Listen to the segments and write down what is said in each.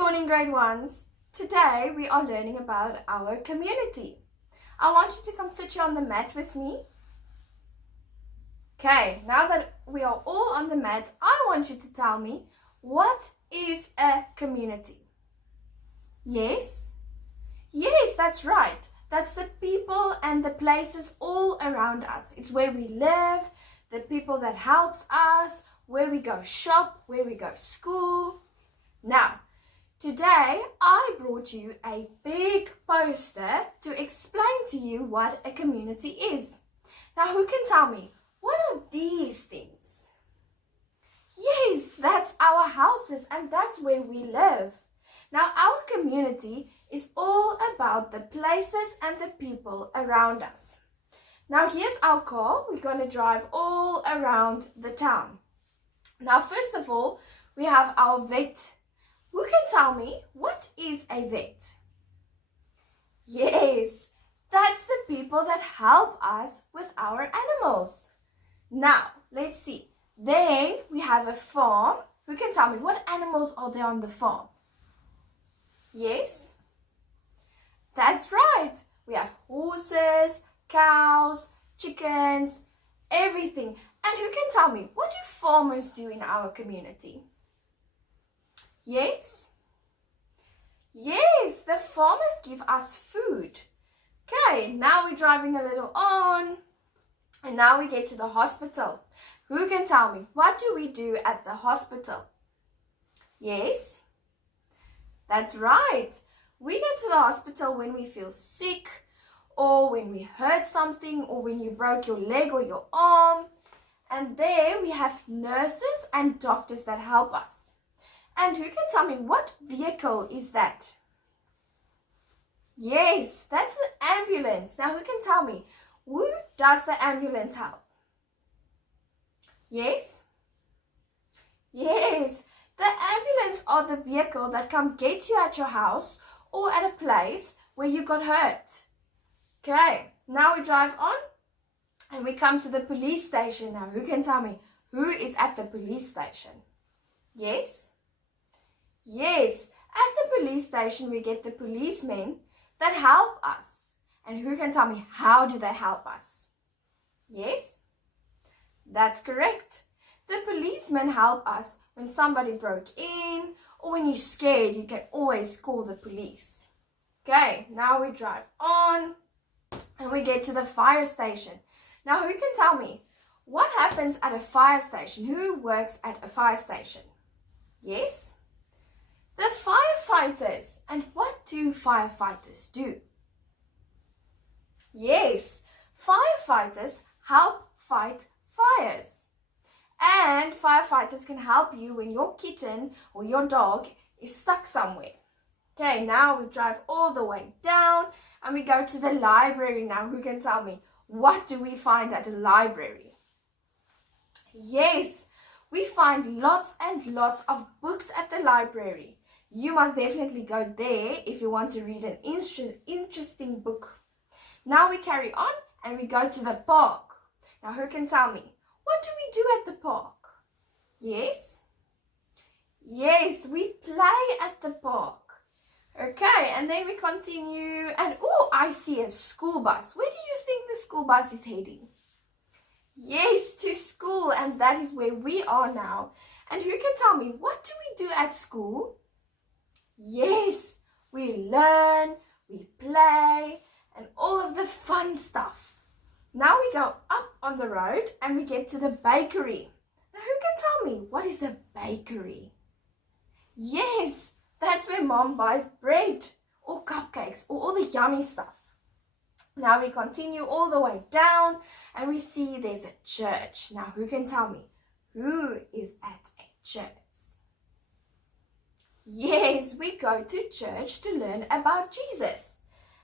morning, grade ones. Today we are learning about our community. I want you to come sit here on the mat with me. Okay, now that we are all on the mat, I want you to tell me, what is a community? Yes? Yes, that's right. That's the people and the places all around us. It's where we live, the people that helps us, where we go shop, where we go school. Now, today I brought you a big poster to explain to you what a community is. Now, who can tell me, what are these things? Yes, that's our houses and that's where we live. Now, our community is all about the places and the people around us. Now, here's our car. We're going to drive all around the town. Now, first of all, we have our vet. Who can tell me, what is a vet? Yes, that's the people that help us with our animals. Now, let's see. Then we have a farm. Who can tell me, what animals are there on the farm? Yes, that's right. We have horses, cows, chickens, everything. And who can tell me, what do farmers do in our community? Yes? Yes, the farmers give us food. Okay, now we're driving a little on. And now we get to the hospital. Who can tell me, what do we do at the hospital? Yes? That's right. We go to the hospital when we feel sick, or when we hurt something, or when you broke your leg or your arm. And there we have nurses and doctors that help us. And who can tell me, what vehicle is that? Yes, that's an ambulance. Now, who can tell me, who does the ambulance help? Yes? Yes, the ambulance are the vehicle that come get you at your house or at a place where you got hurt. Okay, now we drive on and we come to the police station. Now, who can tell me, who is at the police station? Yes? Yes, at the police station we get the policemen that help us. And who can tell me, how do they help us? Yes? That's correct. The policemen help us when somebody broke in, or when you're scared, you can always call the police. Okay, now we drive on and we get to the fire station. Now, who can tell me, what happens at a fire station? Who works at a fire station? Yes? The firefighters. And what do firefighters do? Yes, firefighters help fight fires. And firefighters can help you when your kitten or your dog is stuck somewhere. Okay, now we drive all the way down and we go to the library. Now, who can tell me, what do we find at the library? Yes, we find lots and lots of books at the library. You must definitely go there if you want to read an interesting book. Now we carry on and we go to the park. Now, who can tell me, what do we do at the park? Yes? Yes, we play at the park. Okay, and then we continue and, oh, I see a school bus. Where do you think the school bus is heading? Yes, to school, and that is where we are now. And who can tell me, what do we do at school? Yes, we learn, we play, and all of the fun stuff. Now we go up on the road and we get to the bakery. Now, who can tell me, what is a bakery? Yes, that's where Mom buys bread or cupcakes or all the yummy stuff. Now we continue all the way down and we see there's a church. Now, who can tell me, who is at a church? Yes, we go to church to learn about Jesus.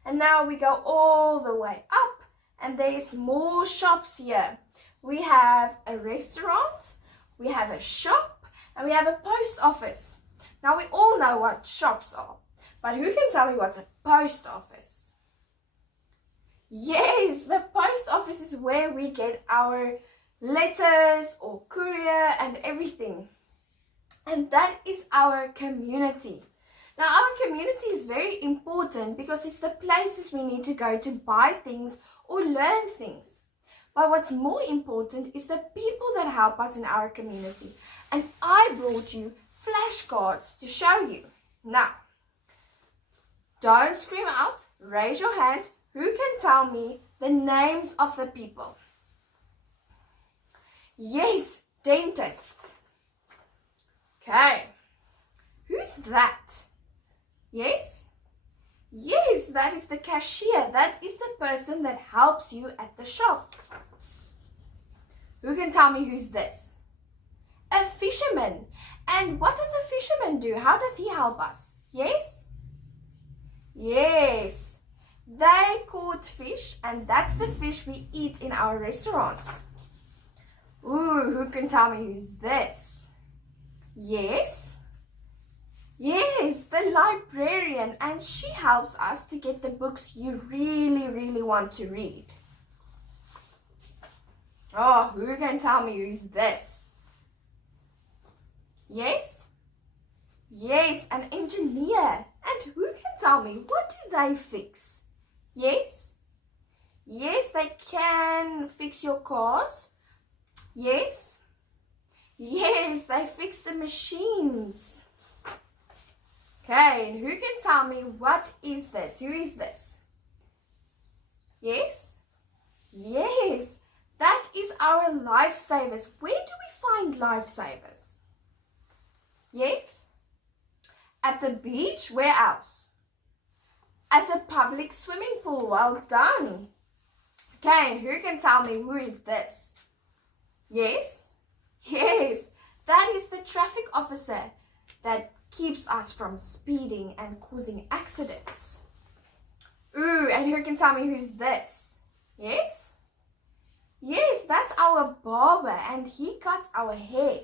And now we go all the way up and there's more shops here. We have a restaurant, we have a shop, and we have a post office. Now, we all know what shops are, but who can tell me what's a post office? Yes, the post office is where we get our letters or courier and everything. And that is our community. Now, our community is very important because it's the places we need to go to buy things or learn things. But what's more important is the people that help us in our community. And I brought you flashcards to show you. Now, don't scream out, raise your hand. Who can tell me the names of the people? Yes, dentist. Okay, who's that? Yes? Yes, that is the cashier. That is the person that helps you at the shop. Who can tell me who's this? A fisherman. And what does a fisherman do? How does he help us? Yes? Yes. They caught fish, and that's the fish we eat in our restaurants. Ooh, who can tell me who's this? Yes? Yes, the librarian, and she helps us to get the books you really, really want to read. Oh, who can tell me who's this? Yes? Yes, an engineer. And who can tell me, what do they fix? Yes? Yes, they can fix your cars. Yes? Yes, they fix the machines. Okay, and who can tell me, what is this? Who is this? Yes? Yes, that is our lifesavers. Where do we find lifesavers? Yes? At the beach, where else? At a public swimming pool. Well done. Okay, and who can tell me, who is this? Yes? Yes, that is the traffic officer that keeps us from speeding and causing accidents. Ooh, and who can tell me who's this? Yes? Yes, that's our barber, and he cuts our hair.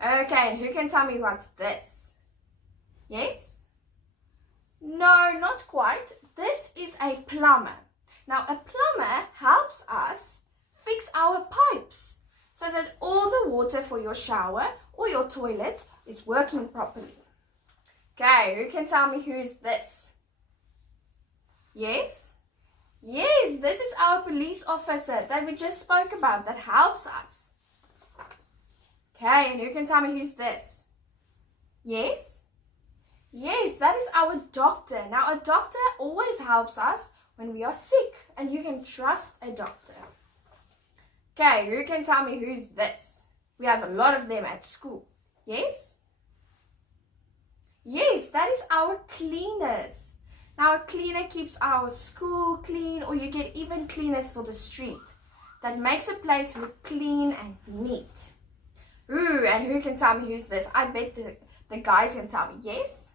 Okay, and who can tell me what's this? Yes? No, not quite. This is a plumber. Now, a plumber helps us fix our pipes so that all the water for your shower or your toilet is working properly. Okay, who can tell me who is this? Yes? Yes, this is our police officer that we just spoke about that helps us. Okay, and who can tell me who's this? Yes? Yes, that is our doctor. Now, a doctor always helps us when we are sick, and you can trust a doctor. Okay, who can tell me who's this? We have a lot of them at school. Yes? Yes, that is our cleaners. Now, a cleaner keeps our school clean, or you get even cleaners for the street. That makes a place look clean and neat. Ooh, and who can tell me who's this? I bet the guys can tell me. Yes?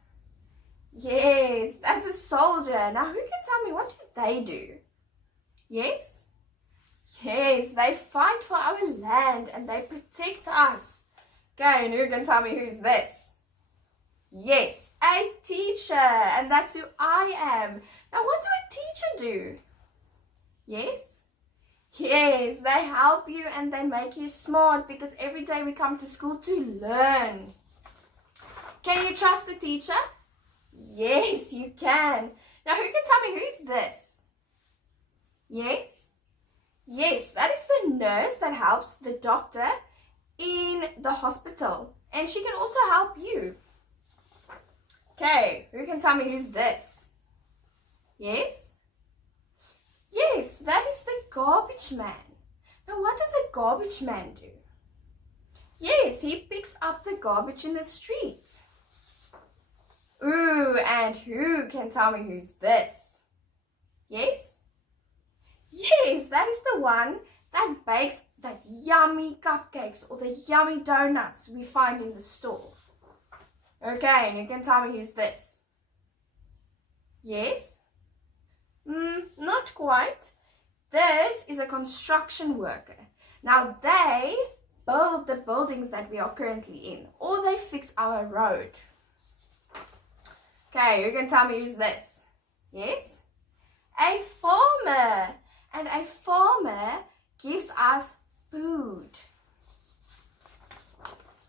Yes, that's a soldier. Now, who can tell me, what do they do? Yes? Yes, they fight for our land and they protect us. Okay, and who can tell me who's this? Yes, a teacher, and that's who I am. Now, what do a teacher do? Yes? Yes, they help you and they make you smart because every day we come to school to learn. Can you trust the teacher? Yes, you can. Now, who can tell me who's this? Yes? Yes, that is the nurse that helps the doctor in the hospital. And she can also help you. Okay, who can tell me who's this? Yes? Yes, that is the garbage man. Now, what does a garbage man do? Yes, he picks up the garbage in the street. Ooh, and who can tell me who's this? Yes? Yes, that is the one that bakes that yummy cupcakes or the yummy donuts we find in the store. Okay, and you can tell me who's this? Yes? Not quite. This is a construction worker. Now, they build the buildings that we are currently in, or they fix our road. Okay, you can tell me who's this? Yes? A farmer. And a farmer gives us food.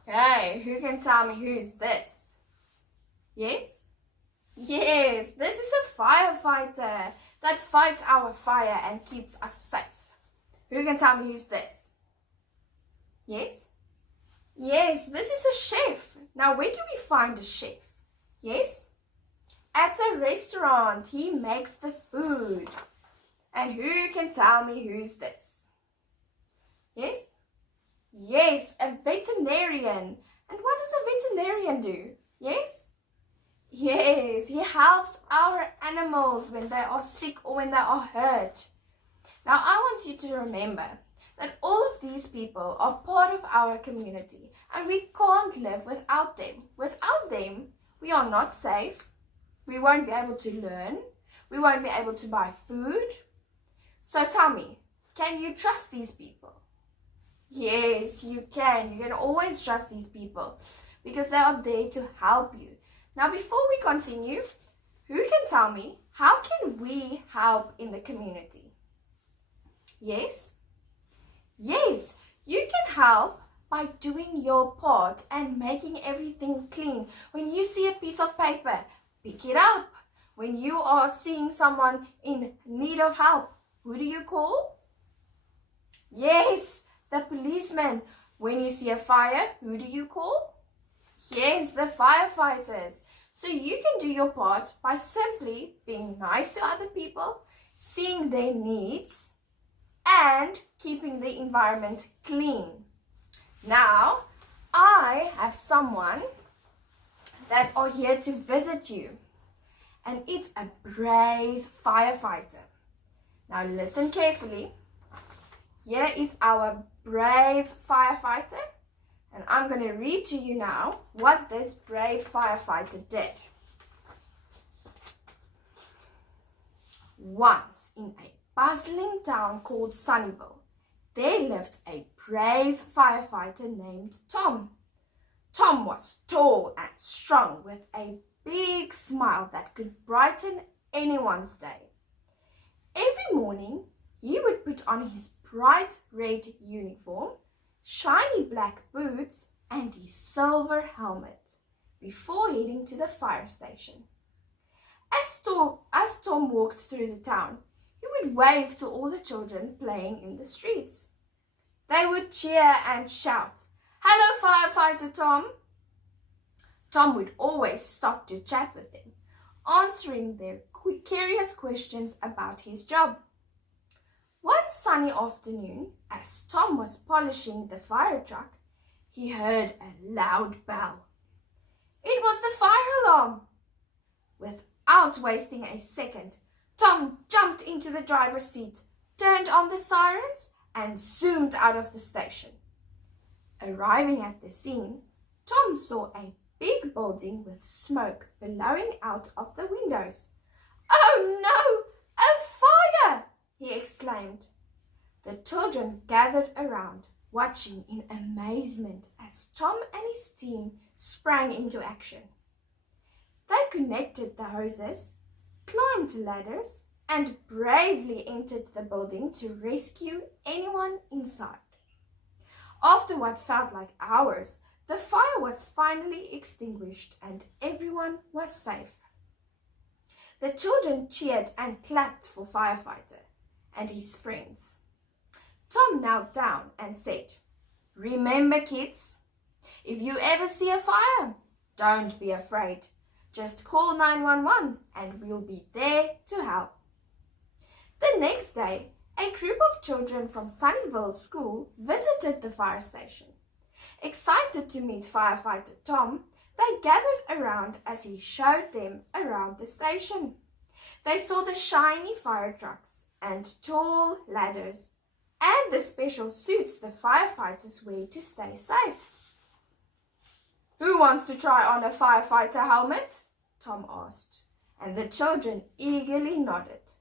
Okay, who can tell me who's this? Yes? Yes, this is a firefighter that fights our fire and keeps us safe. Who can tell me who's this? Yes? Yes, this is a chef. Now, where do we find a chef? Yes? At a restaurant, he makes the food. And who can tell me who's this? Yes? Yes, a veterinarian. And what does a veterinarian do? Yes? Yes, he helps our animals when they are sick or when they are hurt. Now, I want you to remember that all of these people are part of our community and we can't live without them. Without them, we are not safe. We won't be able to learn. We won't be able to buy food. So tell me, can you trust these people? Yes, you can. You can always trust these people because they are there to help you. Now, before we continue, who can tell me how can we help in the community? Yes? Yes, you can help by doing your part and making everything clean. When you see a piece of paper, pick it up. When you are seeing someone in need of help, who do you call? Yes, the policeman. When you see a fire, who do you call? Yes, the firefighters. So you can do your part by simply being nice to other people, seeing their needs, and keeping the environment clean. Now, I have someone that are here to visit you, and it's a brave firefighter. Now listen carefully. Here is our brave firefighter, and I'm going to read to you now what this brave firefighter did. Once in a bustling town called Sunnyvale, there lived a brave firefighter named Tom. Tom was tall and strong with a big smile that could brighten anyone's day. Every morning, he would put on his bright red uniform, shiny black boots, and his silver helmet before heading to the fire station. As Tom walked through the town, he would wave to all the children playing in the streets. They would cheer and shout, "Hello, firefighter Tom!" Tom would always stop to chat with them, answering their curious questions about his job. One sunny afternoon, as Tom was polishing the fire truck, he heard a loud bell. It was the fire alarm. Without wasting a second, Tom jumped into the driver's seat, turned on the sirens, and zoomed out of the station. Arriving at the scene, Tom saw a big building with smoke billowing out of the windows. "Oh no, a fire!" he exclaimed. The children gathered around, watching in amazement as Tom and his team sprang into action. They connected the hoses, climbed ladders, and bravely entered the building to rescue anyone inside. After what felt like hours, the fire was finally extinguished and everyone was safe. The children cheered and clapped for Firefighter and his friends. Tom knelt down and said, "Remember, kids, if you ever see a fire, don't be afraid. Just call 911 and we'll be there to help." The next day, a group of children from Sunnyvale School visited the fire station. Excited to meet Firefighter Tom, they gathered around as he showed them around the station. They saw the shiny fire trucks and tall ladders and the special suits the firefighters wear to stay safe. "Who wants to try on a firefighter helmet?" Tom asked, and the children eagerly nodded.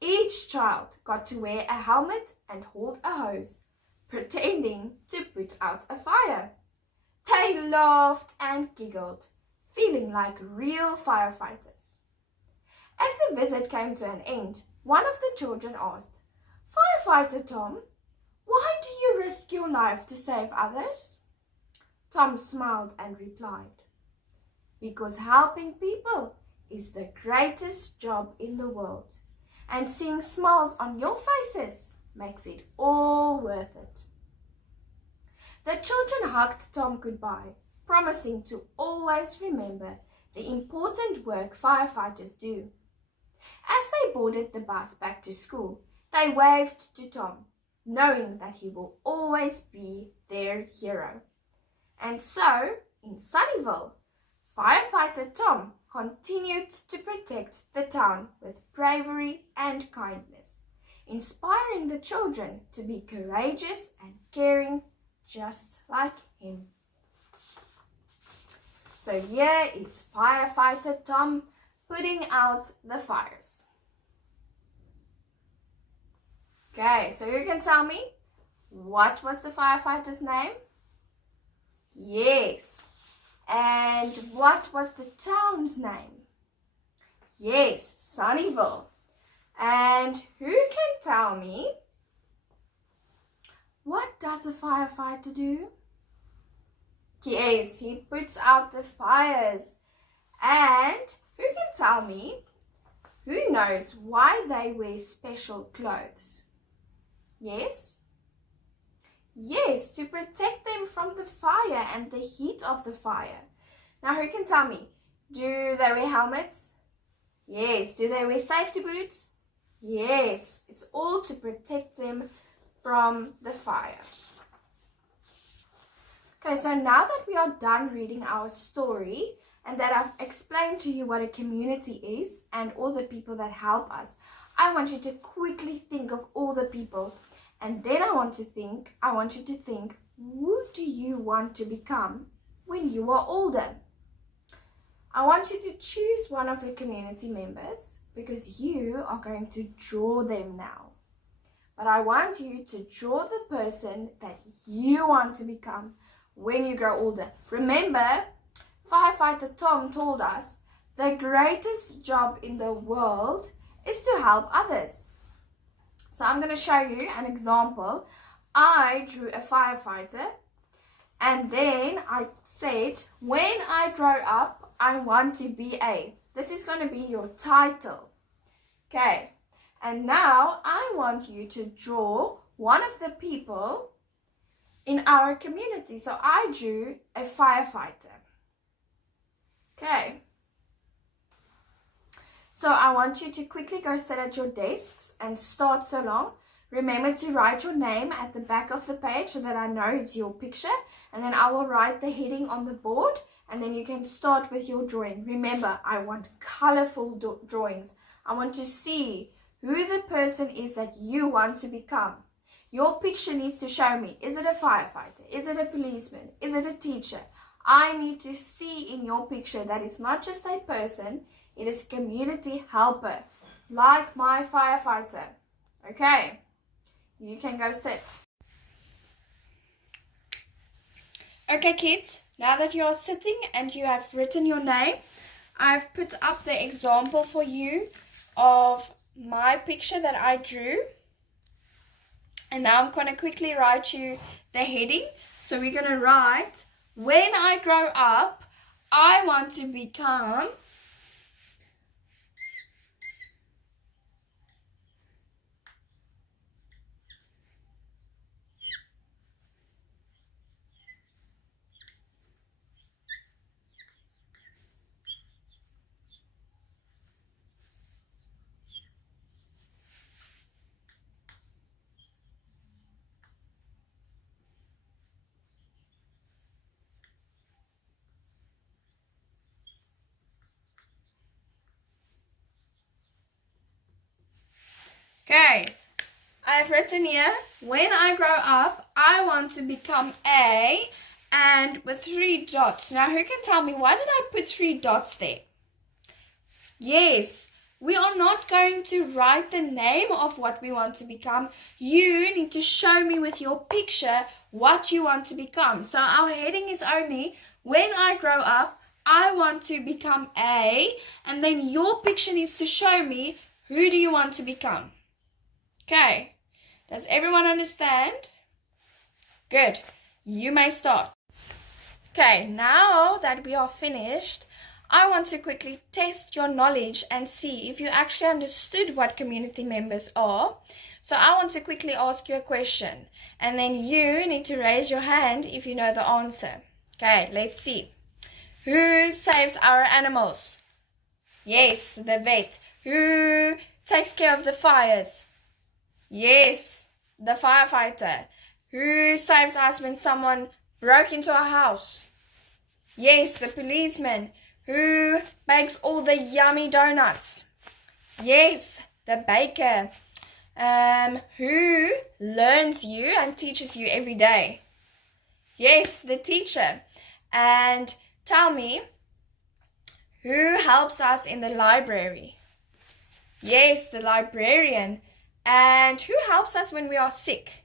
Each child got to wear a helmet and hold a hose, pretending to put out a fire. They laughed and giggled, feeling like real firefighters. As the visit came to an end, one of the children asked, "Firefighter Tom, why do you risk your life to save others?" Tom smiled and replied, "Because helping people is the greatest job in the world, and seeing smiles on your faces makes it all worth it." The children hugged Tom goodbye, promising to always remember the important work firefighters do. As they boarded the bus back to school, they waved to Tom, knowing that he will always be their hero. And so, in Sunnyvale, firefighter Tom continued to protect the town with bravery and kindness, inspiring the children to be courageous and caring just like him. So here is firefighter Tom putting out the fires. Okay, so you can tell me, what was the firefighter's name? Yes. And what was the town's name? Yes, Sunnyvale. And who can tell me, what does a firefighter do? Yes, he puts out the fires. And who can tell me, who knows why they wear special clothes? Yes? Yes, to protect them from the fire and the heat of the fire. Now, who can tell me, do they wear helmets? Yes. Do they wear safety boots? Yes. It's all to protect them from the fire. Okay, so now that we are done reading our story and that I've explained to you what a community is and all the people that help us, I want you to quickly think of all the people. And then I want you to think, who do you want to become when you are older? I want you to choose one of the community members because you are going to draw them now. But I want you to draw the person that you want to become when you grow older. Remember, firefighter Tom told us the greatest job in the world is to help others. So I'm going to show you an example. I drew a firefighter and then I said, when I grow up, I want to be a. This is going to be your title. Okay. And now I want you to draw one of the people in our community. So I drew a firefighter. Okay. So I want you to quickly go sit at your desks and start so long. Remember to write your name at the back of the page so that I know it's your picture. And then I will write the heading on the board and then you can start with your drawing. Remember, I want colorful drawings. I want to see who the person is that you want to become. Your picture needs to show me, is it a firefighter? Is it a policeman? Is it a teacher? I need to see in your picture that it's not just a person, it is a community helper, like my firefighter. Okay, you can go sit. Okay, kids, now that you are sitting and you have written your name, I've put up the example for you of my picture that I drew. And now I'm going to quickly write you the heading. So we're going to write, when I grow up, I want to become... Okay, I've written here, when I grow up, I want to become a, and with 3 dots. Now, who can tell me, why did I put 3 dots there? Yes, we are not going to write the name of what we want to become. You need to show me with your picture what you want to become. So our heading is only, when I grow up, I want to become a, and then your picture needs to show me, who do you want to become? Okay, does everyone understand? Good, you may start. Okay, now that we are finished, I want to quickly test your knowledge and see if you actually understood what community members are. So I want to quickly ask you a question, and then you need to raise your hand if you know the answer. Okay, let's see. Who saves our animals? Yes, the vet. Who takes care of the fires? Yes, the firefighter. Who saves us when someone broke into our house? Yes, the policeman. Who bakes all the yummy donuts? Yes, the baker. Who learns you and teaches you every day? Yes, the teacher. And tell me, who helps us in the library? Yes, the librarian. And who helps us when we are sick?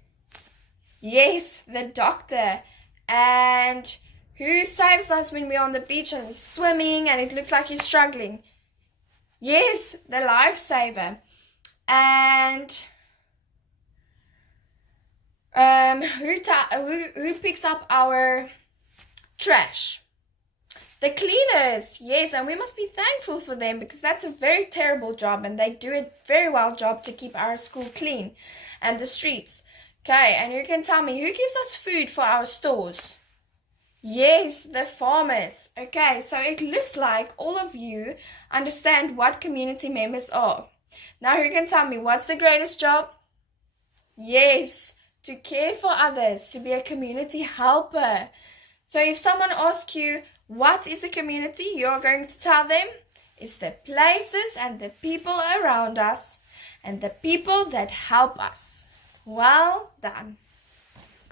Yes, the doctor. And who saves us when we're on the beach and we're swimming and it looks like you're struggling? Yes, the lifesaver. And who picks up our trash? The cleaners. Yes, and we must be thankful for them because that's a very terrible job and they do a very well job to keep our school clean and the streets. Okay, and you can tell me, who gives us food for our stores? Yes, the farmers. Okay, so it looks like all of you understand what community members are. Now who can tell me, what's the greatest job? Yes, to care for others, to be a community helper. So if someone asks you, what is a community? You're going to tell them, it's the places and the people around us and the people that help us. Well done.